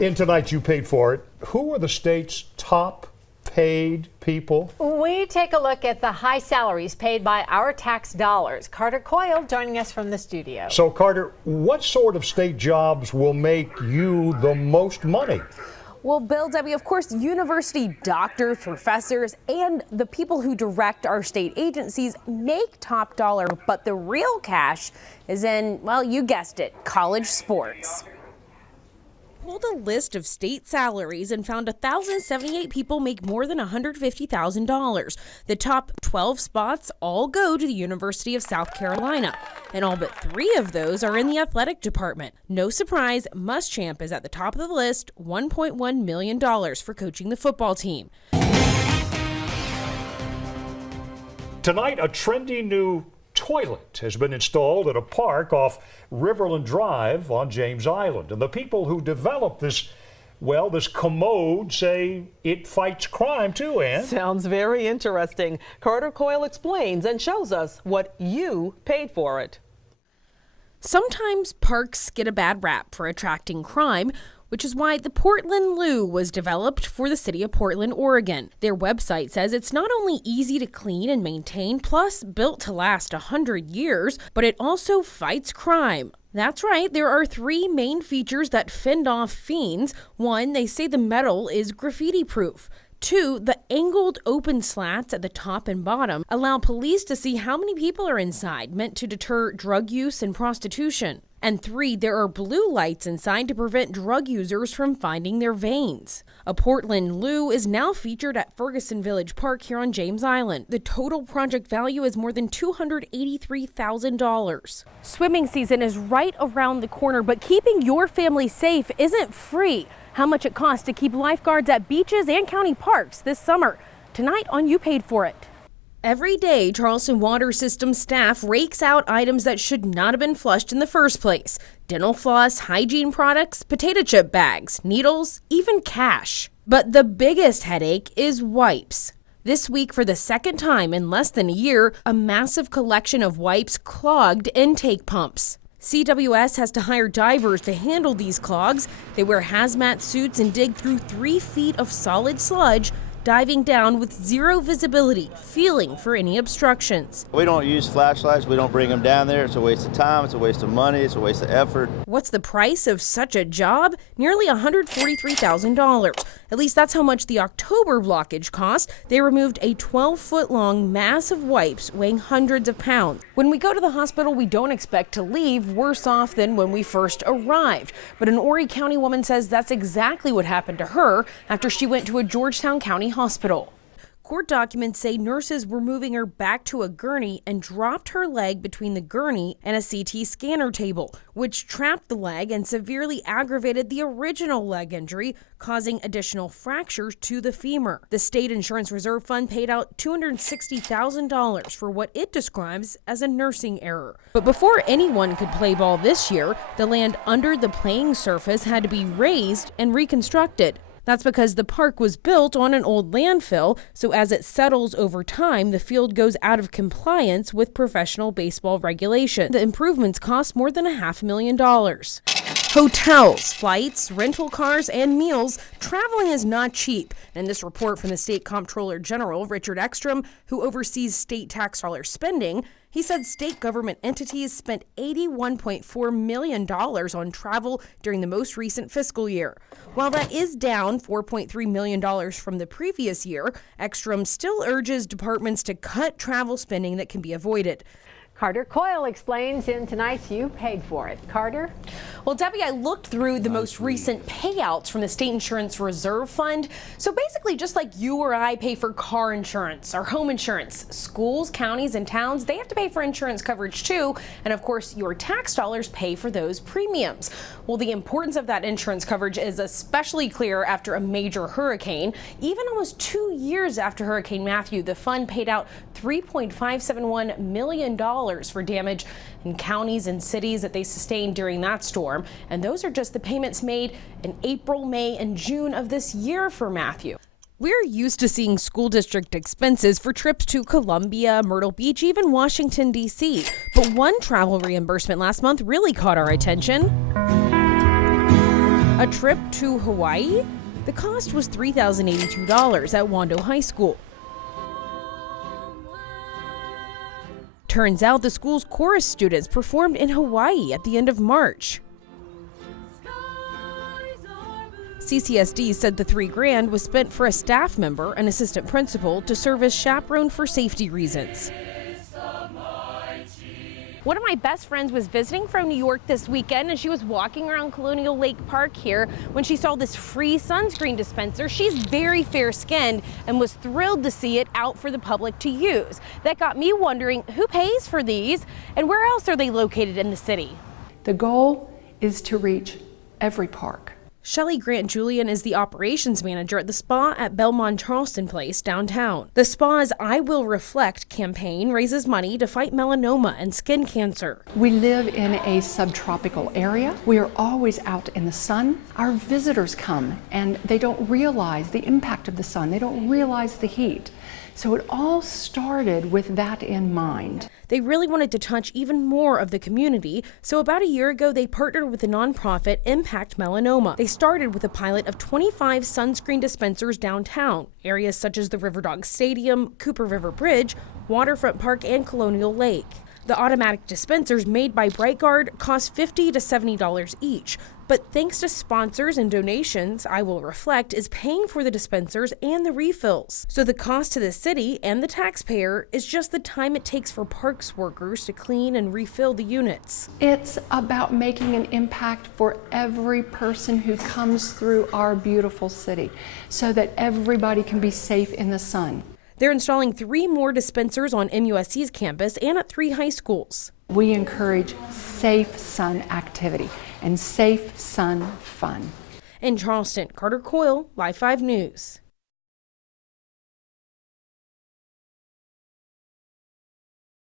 In tonight's You Paid For It, who are the state's top paid people? We take a look at the high salaries paid by our tax dollars. Carter Coyle joining us from the studio. So, Carter, what sort of state jobs will make you the most money? Well, Bill, Debbie, of course, university doctors, professors, and the people who direct our state agencies make top dollar, but the real cash is in, well, you guessed it, college sports. Pulled a list of state salaries and found 1,078 people make more than $150,000. The top 12 spots all go to the University of South Carolina, and all but 3 of those are in the athletic department. No surprise, Muschamp is at the top of the list, $1.1 million for coaching the football team. Tonight, a trendy new toilet has been installed at a park off Riverland Drive on James Island. And the people who developed this, well, this commode say it fights crime too, Ann. Sounds very interesting. Carter Coyle explains and shows us what you paid for it. Sometimes parks get a bad rap for attracting crime, which is why the Portland Loo was developed for the city of Portland, Oregon. Their website says it's not only easy to clean and maintain, plus built to last 100 years, but it also fights crime. That's right, there are 3 main features that fend off fiends. 1, they say the metal is graffiti-proof. 2, the angled open slats at the top and bottom allow police to see how many people are inside, meant to deter drug use and prostitution. And 3, there are blue lights inside to prevent drug users from finding their veins. A Portland Loo is now featured at Ferguson Village Park here on James Island. The total project value is more than $283,000. Swimming season is right around the corner, but keeping your family safe isn't free. How much it costs to keep lifeguards at beaches and county parks this summer. Tonight on You Paid For It. Every day, Charleston Water System staff rakes out items that should not have been flushed in the first place. Dental floss, hygiene products, potato chip bags, needles, even cash. But the biggest headache is wipes. This week, for the second time in less than a year, a massive collection of wipes clogged intake pumps. CWS has to hire divers to handle these clogs. They wear hazmat suits and dig through 3 feet of solid sludge, diving down with 0 visibility, feeling for any obstructions. We don't use flashlights. We don't bring them down there. It's a waste of time. It's a waste of money. It's a waste of effort. What's the price of such a job? Nearly $143,000. At least that's how much the October blockage cost. They removed a 12-foot-long mass of wipes weighing hundreds of pounds. When we go to the hospital, we don't expect to leave worse off than when we first arrived. But an Horry County woman says that's exactly what happened to her after she went to a Georgetown County hospital. Court documents say nurses were moving her back to a gurney and dropped her leg between the gurney and a CT scanner table, which trapped the leg and severely aggravated the original leg injury, causing additional fractures to the femur. The State Insurance Reserve Fund paid out $260,000 for what it describes as a nursing error. But before anyone could play ball this year, the land under the playing surface had to be raised and reconstructed. That's because the park was built on an old landfill, so as it settles over time, the field goes out of compliance with professional baseball regulation. The improvements cost more than $500,000. Hotels, flights, rental cars, and meals, traveling is not cheap. In this report from the State Comptroller General, Richard Ekstrom, who oversees state tax dollar spending, he said state government entities spent $81.4 million on travel during the most recent fiscal year. While that is down $4.3 million from the previous year, Ekstrom still urges departments to cut travel spending that can be avoided. Carter Coyle explains in tonight's You Paid For It. Carter? Well, Debbie, I looked through the most recent payouts from the State Insurance Reserve Fund. So basically, just like you or I pay for car insurance or home insurance, schools, counties, and towns, they have to pay for insurance coverage too. And of course, your tax dollars pay for those premiums. Well, the importance of that insurance coverage is especially clear after a major hurricane. Even almost 2 years after Hurricane Matthew, the fund paid out $3.571 million for damage in counties and cities that they sustained during that storm. And those are just the payments made in April, May, and June of this year for Matthew. We're used to seeing school district expenses for trips to Columbia, Myrtle Beach, even Washington, D.C. But one travel reimbursement last month really caught our attention. A A trip to Hawaii? The cost was $3,082 at Wando High School. Turns out the school's chorus students performed in Hawaii at the end of March. CCSD said the $3,000 was spent for a staff member and assistant principal to serve as chaperone for safety reasons. One of my best friends was visiting from New York this weekend, and she was walking around Colonial Lake Park here when she saw this free sunscreen dispenser. She's very fair-skinned and was thrilled to see it out for the public to use. That got me wondering who pays for these and where else are they located in the city? The goal is to reach every park. Shelly Grant Julian is the operations manager at the spa at Belmont Charleston Place downtown. The spa's I Will Reflect campaign raises money to fight melanoma and skin cancer. We live in a subtropical area. We are always out in the sun. Our visitors come and they don't realize the impact of the sun. They don't realize the heat. So it all started with that in mind. They really wanted to touch even more of the community, so about a year ago they partnered with the nonprofit Impact Melanoma. They started with a pilot of 25 sunscreen dispensers downtown, areas such as the Riverdog Stadium, Cooper River Bridge, Waterfront Park, and Colonial Lake. The automatic dispensers made by BrightGuard cost $50 to $70 each, but thanks to sponsors and donations, I Will Reflect is paying for the dispensers and the refills. So the cost to the city and the taxpayer is just the time it takes for parks workers to clean and refill the units. It's about making an impact for every person who comes through our beautiful city so that everybody can be safe in the sun. They're installing 3 more dispensers on MUSC's campus and at 3 high schools. We encourage safe sun activity and safe sun fun. In Charleston, Carter Coyle, Live 5 News.